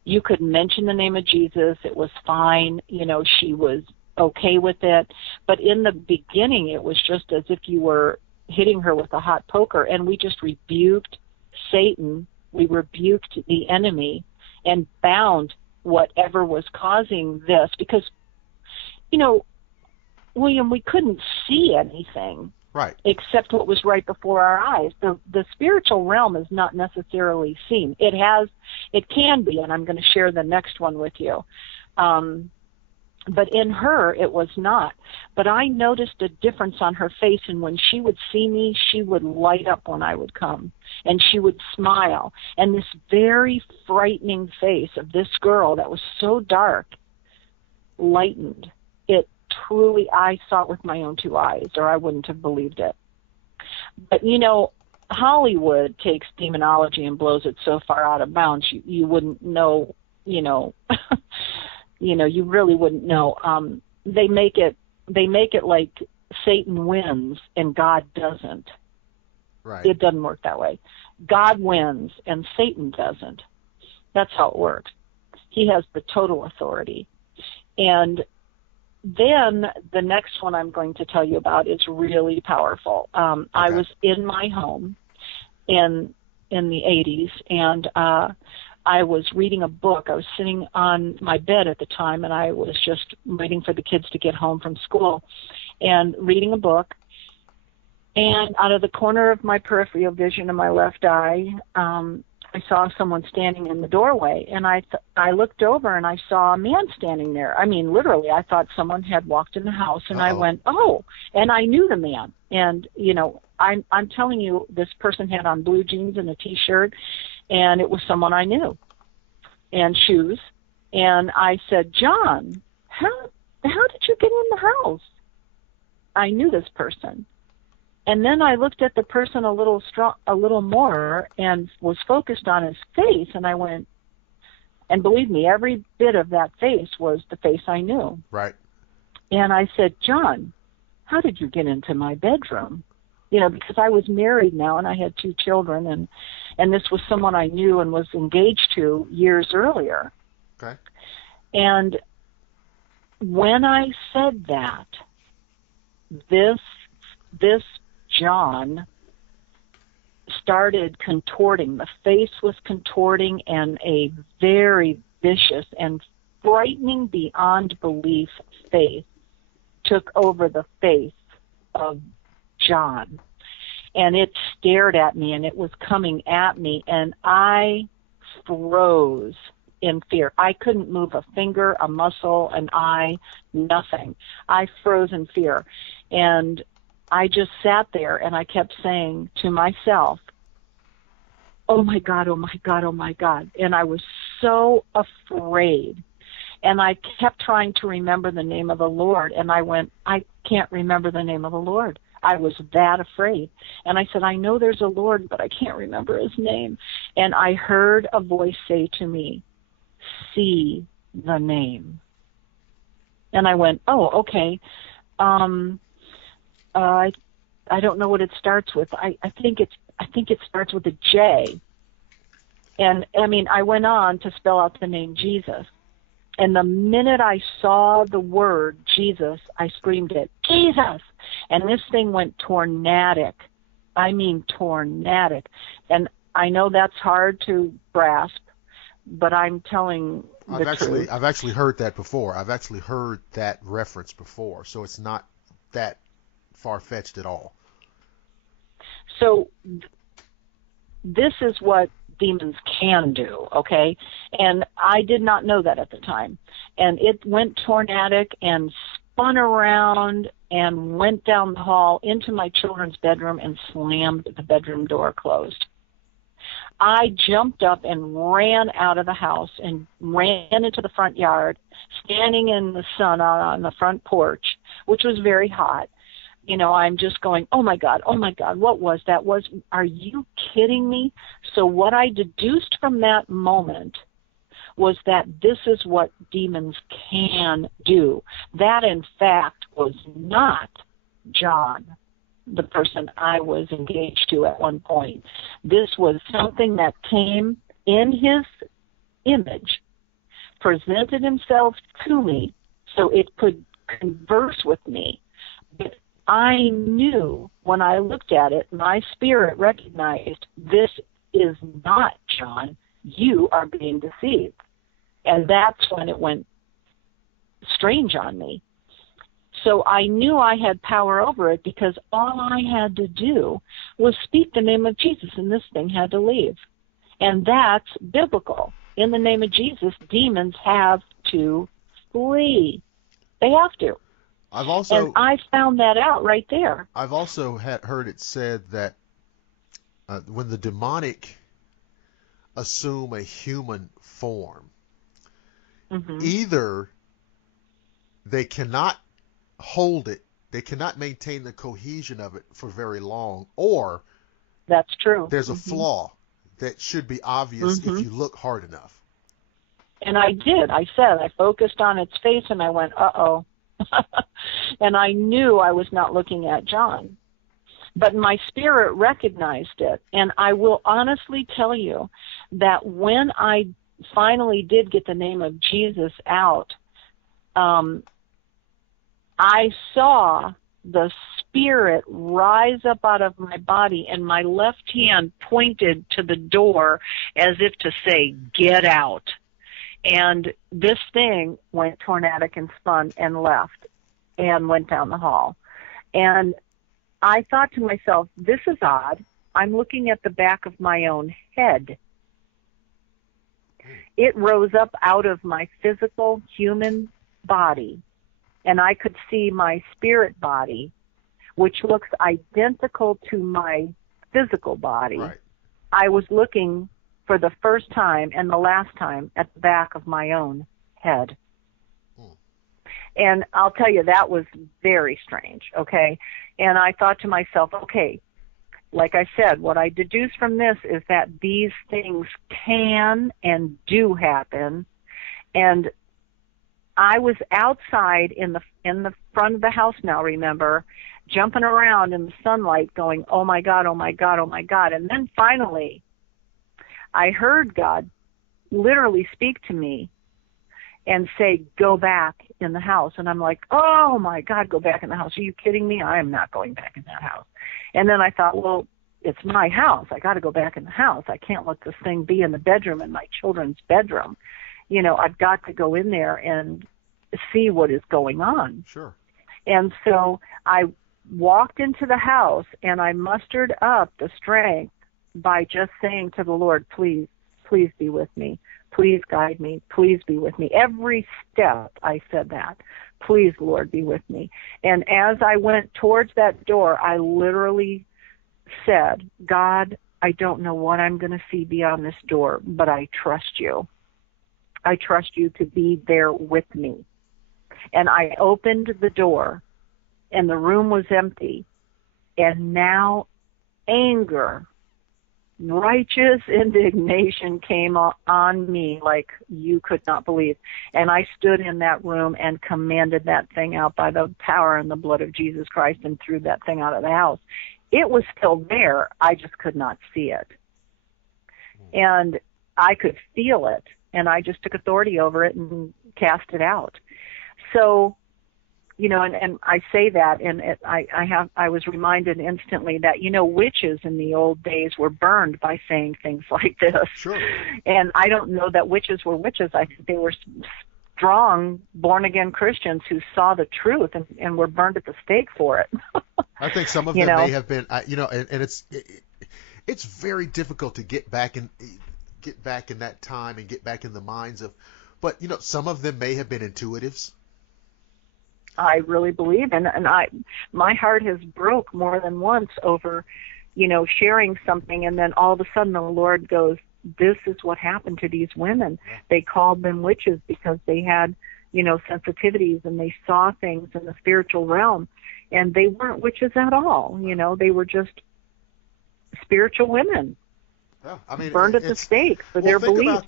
You could mention the name of Jesus. It was fine. She was okay with it. But in the beginning, it was just as if you were hitting her with a hot poker. And we just rebuked Satan. We rebuked the enemy and bound whatever was causing this. Because, William, we couldn't see anything. Right. Except what was right before our eyes. The spiritual realm is not necessarily seen. It can be, and I'm going to share the next one with you. But in her, it was not. But I noticed a difference on her face, and when she would see me, she would light up when I would come, and she would smile. And this very frightening face of this girl that was so dark lightened. It truly, I saw it with my own 2 eyes, or I wouldn't have believed it. But, Hollywood takes demonology and blows it so far out of bounds, you wouldn't know, you really wouldn't know. They make it like Satan wins and God doesn't. Right. It doesn't work that way. God wins and Satan doesn't. That's how it works. He has the total authority. And then the next one I'm going to tell you about is really powerful. Okay. I was in my home in the 80s, and I was reading a book. I was sitting on my bed at the time, and I was just waiting for the kids to get home from school and reading a book. And out of the corner of my peripheral vision in my left eye, I saw someone standing in the doorway, and I looked over and I saw a man standing there. Literally, I thought someone had walked in the house, and I went, oh, and I knew the man. And, I'm telling you, this person had on blue jeans and a T-shirt, and it was someone I knew, and shoes. And I said, John, how did you get in the house? I knew this person. And then I looked at the person a little more and was focused on his face, and I went, and believe me, every bit of that face was the face I knew. Right. And I said, John, how did you get into my bedroom? Because I was married now and I had 2 children, and this was someone I knew and was engaged to years earlier. Okay. And when I said that, this John started contorting. The face was contorting, and a very vicious and frightening beyond belief face took over the face of John. And it stared at me, and it was coming at me, and I froze in fear. I couldn't move a finger, a muscle, an eye, nothing. I froze in fear. And I just sat there, and I kept saying to myself, oh my God, oh my God, oh my God. And I was so afraid. And I kept trying to remember the name of the Lord. And I went, I can't remember the name of the Lord. I was that afraid. And I said, I know there's a Lord, but I can't remember his name. And I heard a voice say to me, see the name. And I went, oh, okay. I don't know what it starts with. I think it starts with a J. And I went on to spell out the name Jesus. And the minute I saw the word Jesus, I screamed it, Jesus! And this thing went tornadic. Tornadic. And I know that's hard to grasp, but I'm telling the truth. I've actually heard that before. I've actually heard that reference before, so it's not that far-fetched at all. So this is what demons can do, okay? And I did not know that at the time. And it went tornadic and spun around and went down the hall into my children's bedroom and slammed the bedroom door closed. I jumped up and ran out of the house and ran into the front yard, standing in the sun on the front porch, which was very hot. You know, I'm just going, oh my God, what was that? Are you kidding me? So what I deduced from that moment was that this is what demons can do. That, in fact, was not John, the person I was engaged to at one point. This was something that came in his image, presented himself to me so it could converse with me. But I knew when I looked at it, my spirit recognized this is not John. You are being deceived. And that's when it went strange on me. So I knew I had power over it because all I had to do was speak the name of Jesus, and this thing had to leave. And that's biblical. In the name of Jesus, demons have to flee. They have to. And I found that out right there. I've also heard it said that when the demonic assume a human form, either they cannot hold it, they cannot maintain the cohesion of it for very long, or that's true. There's a flaw that should be obvious if you look hard enough. And I did. I focused on its face and I went, uh-oh. And I knew I was not looking at John. But my spirit recognized it. And I will honestly tell you that when I finally did get the name of Jesus out, I saw the spirit rise up out of my body, and my left hand pointed to the door as if to say, get out. And this thing went tornadic and spun and left and went down the hall. And I thought to myself, this is odd. I'm looking at the back of my own head. It rose up out of my physical human body, and I could see my spirit body, which looks identical to my physical body. Right. I was looking for the first time and the last time at the back of my own head. And I'll tell you, that was very strange, okay? And I thought to myself, okay, like I said, what I deduce from this is that these things can and do happen. And I was outside in the front of the house now, remember, jumping around in the sunlight going, oh my God, oh my God, oh my God. And then finally, I heard God literally speak to me and say, go back in the house. And I'm like, oh my God, go back in the house. Are you kidding me? I am not going back in that house. And then I thought, well, it's my house. I got to go back in the house. I can't let this thing be in the bedroom, in my children's bedroom. You know, I've got to go in there and see what is going on. Sure. And so I walked into the house and I mustered up the strength by just saying to the Lord, please, please be with me. Please guide me. Please be with me. Every step I said that. Please, Lord, be with me. And as I went towards that door, I literally said, God, I don't know what I'm going to see beyond this door, but I trust you. I trust you to be there with me. And I opened the door, and the room was empty. And now anger, righteous indignation came on me like you could not believe. And I stood in that room and commanded that thing out by the power and the blood of Jesus Christ and threw that thing out of the house. It was still there. I just could not see it. And I could feel it. And I just took authority over it and cast it out. So, you know, and I say that, and I was reminded instantly that, you know, witches in the old days were burned by saying things like this. Sure. And I don't know that witches were witches. I think they were strong born-again Christians who saw the truth and were burned at the stake for it. I think some of them may have been, and it's very difficult to get back in that time and get back in the minds of, but some of them may have been intuitives. I really believe, and my heart has broke more than once over, sharing something, and then all of a sudden the Lord goes, this is what happened to these women. They called them witches because they had, sensitivities, and they saw things in the spiritual realm, and they weren't witches at all. They were just spiritual women. Yeah, I mean, burned at the stake for their beliefs.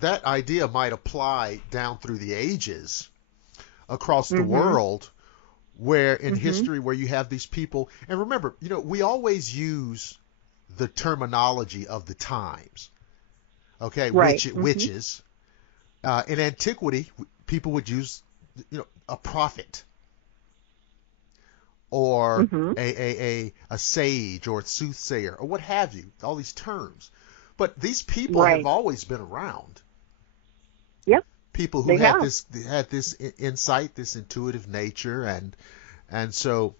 That idea might apply down through the ages across the world, where in history where you have these people, and remember, we always use the terminology of the times. Okay, right. Witches. In antiquity, people would use, a prophet, or a sage, or a soothsayer, or what have you. All these terms, but these people have always been around. Yep. People who had this insight, this intuitive nature, and so.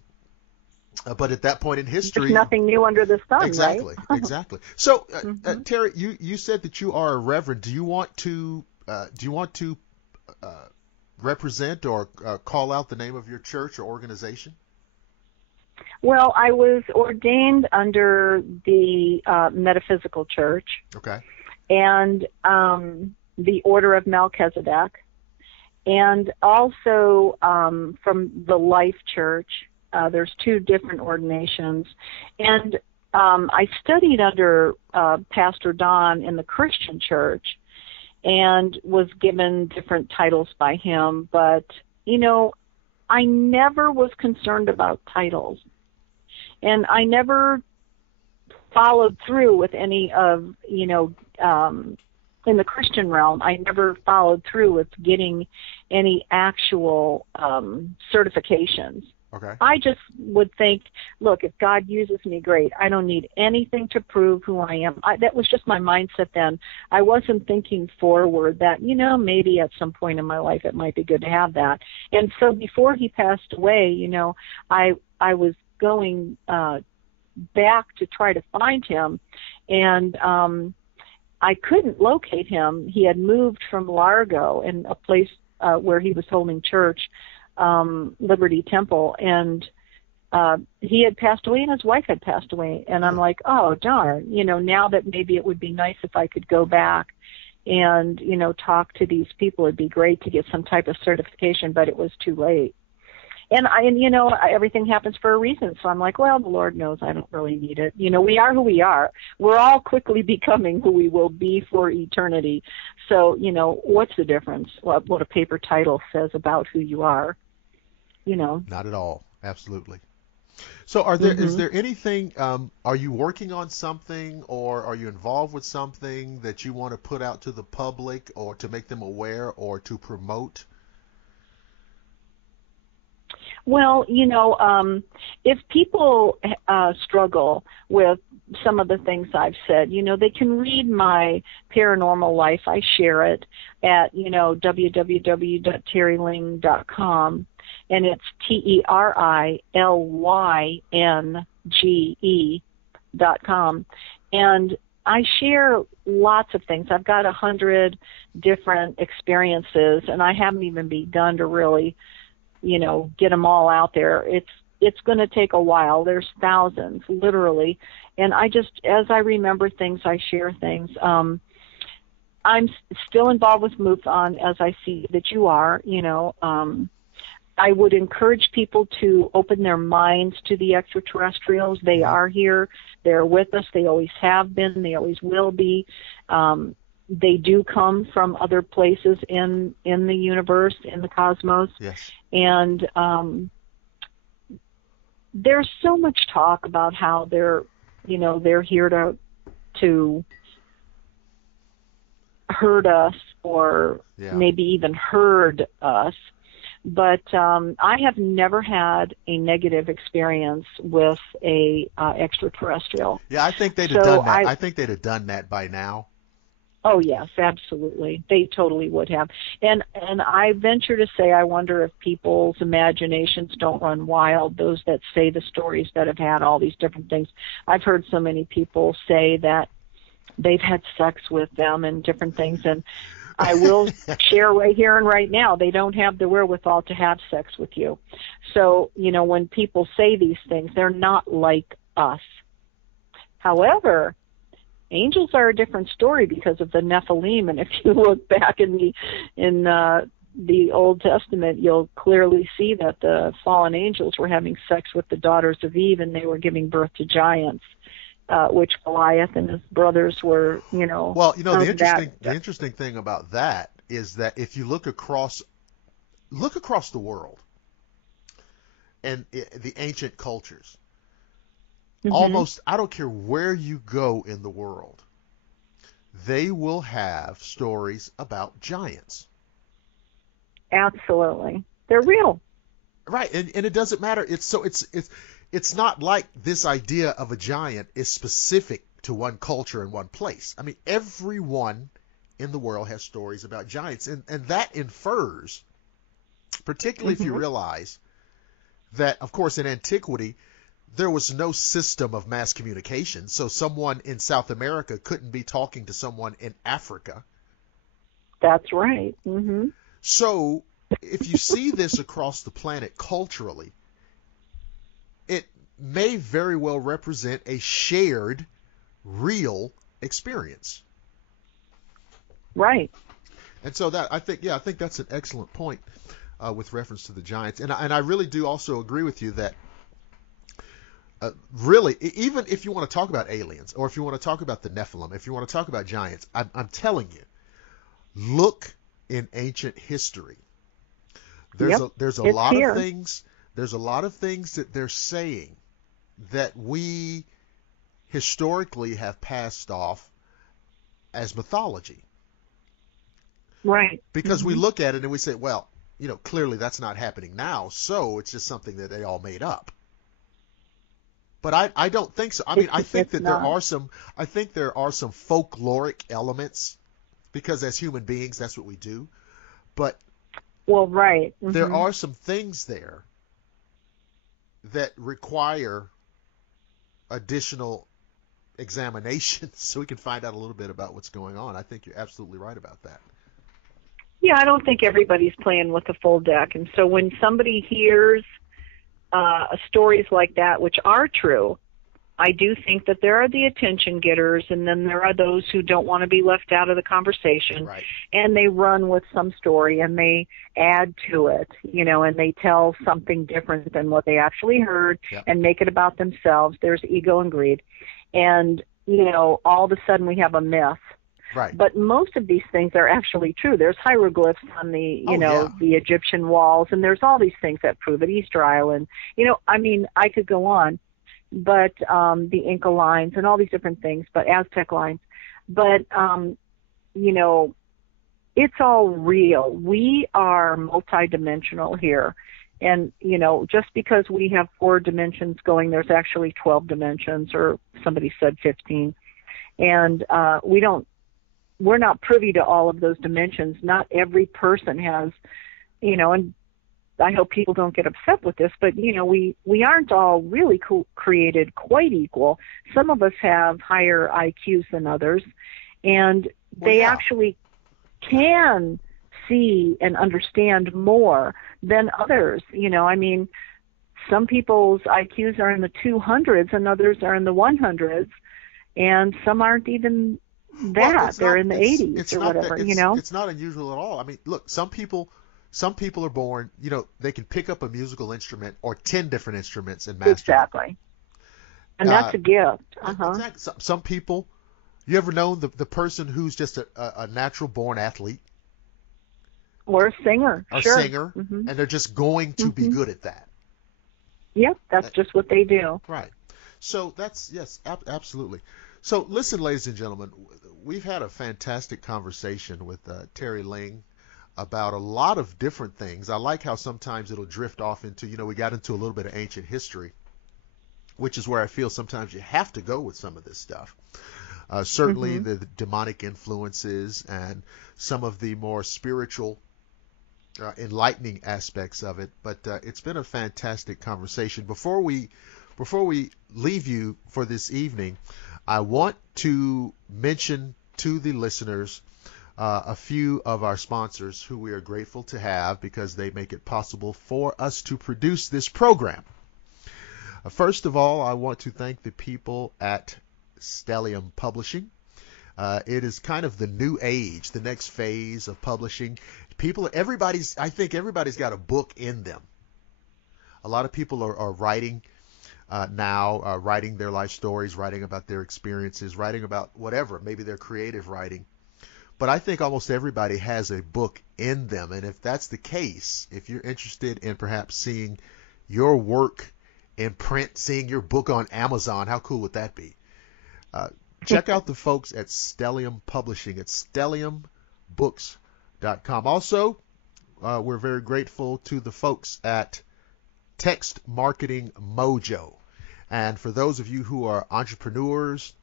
But at that point in history, there's nothing new under the sun. Exactly, right? Exactly. So, Teri, you said that you are a reverend. Do you want to represent or call out the name of your church or organization? Well, I was ordained under the Metaphysical Church. Okay. And the Order of Melchizedek, and also from the Life Church. There's two different ordinations. And I studied under Pastor Don in the Christian church and was given different titles by him. But, I never was concerned about titles. And I never followed through with any of, in the Christian realm, I never followed through with getting any actual certifications. Okay. I just would think, look, if God uses me, great. I don't need anything to prove who I am. That was just my mindset then. I wasn't thinking forward that, maybe at some point in my life it might be good to have that. And so before he passed away, I was going back to try to find him, and I couldn't locate him. He had moved from Largo, in a place where he was holding church, Liberty Temple, and he had passed away and his wife had passed away, and I'm like, oh darn, now that maybe it would be nice if I could go back and talk to these people. It'd be great to get some type of certification, but it was too late. And everything happens for a reason. So I'm like, well, the Lord knows I don't really need it. We are who we are. We're all quickly becoming who we will be for eternity. So, what's the difference? What a paper title says about who you are, Not at all. Absolutely. So is there anything, are you working on something, or are you involved with something that you want to put out to the public, or to make them aware, or to promote? Well, if people struggle with some of the things I've said, they can read my paranormal life. I share it at, www.terilyng.com, and it's TERILYNGE.com. And I share lots of things. I've got 100 different experiences, and I haven't even begun to really get them all out there. It's going to take a while. There's thousands, literally. And as I remember things, I share things. I'm still involved with MUFON, as I see that you are. I would encourage people to open their minds to the extraterrestrials. They are here. They're with us. They always have been. They always will be. They do come from other places in the universe, in the cosmos. Yes. And there's so much talk about how they're here to hurt us, or maybe even herd us. But I have never had a negative experience with a extraterrestrial. Yeah, I think they'd have done that. I think they'd have done that by now. Oh yes, absolutely. They totally would have. And I venture to say I wonder if people's imaginations don't run wild, those that say the stories that have had all these different things. I've heard so many people say that they've had sex with them and different things, and I will share right here and right now, they don't have the wherewithal to have sex with you. So, when people say these things, they're not like us. However, angels are a different story because of the Nephilim, and if you look back in the Old Testament, you'll clearly see that the fallen angels were having sex with the daughters of Eve, and they were giving birth to giants, which Goliath and his brothers were, Well, the interesting thing about that is that if you look across the world and the ancient cultures, almost, I don't care where you go in the world, they will have stories about giants. Absolutely. They're real. Right, and it doesn't matter. It's not like this idea of a giant is specific to one culture and one place. I mean, everyone in the world has stories about giants, and that infers, particularly if you realize that, of course, in antiquity, there was no system of mass communication, so someone in South America couldn't be talking to someone in Africa. That's right. So if you see this across the planet culturally, it may very well represent a shared, real experience. Right. And so I think that's an excellent point with reference to the giants. And I really do also agree with you that really, even if you want to talk about aliens, or if you want to talk about the Nephilim, if you want to talk about giants, I'm telling you, look in ancient history. There's a lot of things. There's a lot of things that they're saying that we historically have passed off as mythology. Right. Because we look at it and we say, well, clearly that's not happening now, so it's just something that they all made up. But I don't think so. I mean, I think that there are some folkloric elements, because as human beings, that's what we do. But right. There are some things there that require additional examination so we can find out a little bit about what's going on. I think you're absolutely right about that. Yeah, I don't think everybody's playing with a full deck. And so when somebody hears stories like that, which are true, I do think that there are the attention getters, and then there are those who don't want to be left out of the conversation, right, and they run with some story and they add to it, and they tell something different than what they actually heard, and make it about themselves. There's ego and greed. And, all of a sudden we have a myth. Right. But most of these things are actually true. There's hieroglyphs on the, the Egyptian walls, and there's all these things that prove it. Easter Island, I could go on, but the Inca lines and all these different things, but Aztec lines. But, it's all real. We are multidimensional here. And, just because we have 4 dimensions going, there's actually 12 dimensions, or somebody said 15. And we're not privy to all of those dimensions. Not every person has, and I hope people don't get upset with this, but, we aren't all really created quite equal. Some of us have higher IQs than others, and they actually can see and understand more than others. Some people's IQs are in the 200s and others are in the 100s, and some aren't even that. They're in the 80s or whatever, It's not unusual at all. I mean, look, some people are born, they can pick up a musical instrument or 10 different instruments and master Exactly. And that's a gift. Exactly. Some people, you ever known the person who's just a natural born athlete? Or a singer. Singer, and they're just going to be good at that. Yep, that's just what they do. Right. So absolutely. So listen, ladies and gentlemen, we've had a fantastic conversation with Teri Lynge about a lot of different things. I like how sometimes it'll drift off into, we got into a little bit of ancient history, which is where I feel sometimes you have to go with some of this stuff. Certainly the demonic influences and some of the more spiritual, enlightening aspects of it. But it's been a fantastic conversation. Before we leave you for this evening, I want to mention to the listeners a few of our sponsors who we are grateful to have because they make it possible for us to produce this program. First of all, I want to thank the people at Stellium Publishing. It is kind of the new age, the next phase of publishing. I think everybody's got a book in them. A lot of people are writing now, writing their life stories, writing about their experiences, writing about whatever, maybe their creative writing. But I think almost everybody has a book in them. And if that's the case, if you're interested in perhaps seeing your work in print, seeing your book on Amazon, how cool would that be? Check out the folks at Stellium Publishing at stelliumbooks.com. Also, we're very grateful to the folks at Text Marketing Mojo. And for those of you who are entrepreneurs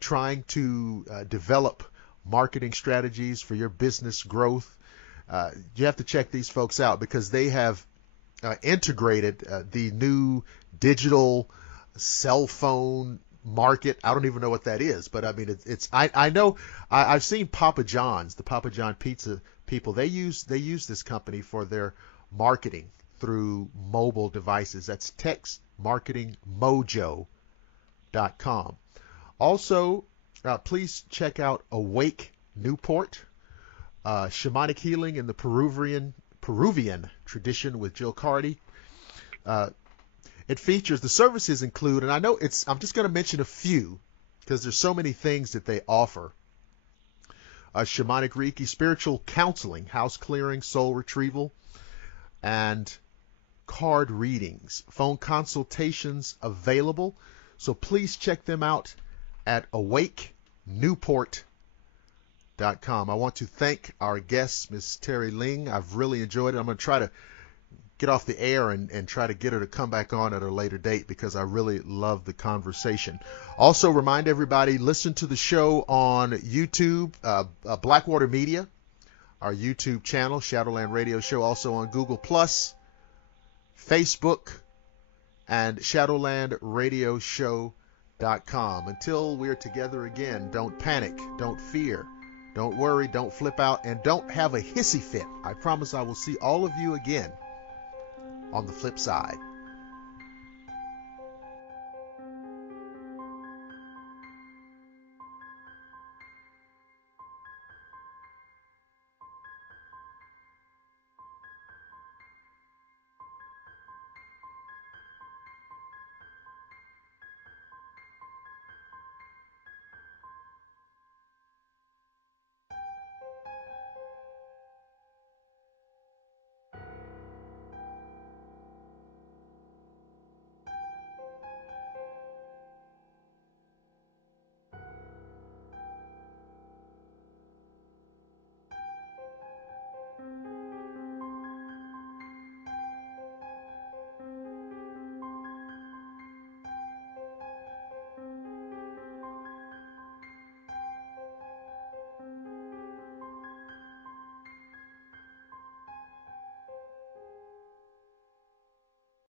trying to develop marketing strategies for your business growth, you have to check these folks out because they have integrated the new digital cell phone market. I don't even know what that is, but I mean, I know I've seen Papa John's, the Papa John pizza people. They use this company for their marketing through mobile devices. That's textmarketingmojo.com. Also, please check out Awake Newport, Shamanic Healing in the Peruvian tradition with Jill Cardy. It features, the services include, and I'm just going to mention a few because there's so many things that they offer. Shamanic Reiki, spiritual counseling, house clearing, soul retrieval, and card readings. Phone consultations available. So please check them out at awakenewport.com. I want to thank our guest, Ms. Teri Lynge. I've really enjoyed it. I'm going to try to get off the air and try to get her to come back on at a later date because I really love the conversation. Also remind everybody, listen to the show on YouTube, Blackwater Media, our YouTube channel, Shadowland Radio Show, also on Google+, Facebook, and ShadowlandRadioShow.com. Until we're together again, don't panic, don't fear, don't worry, don't flip out, and don't have a hissy fit. I promise I will see all of you again on the flip side.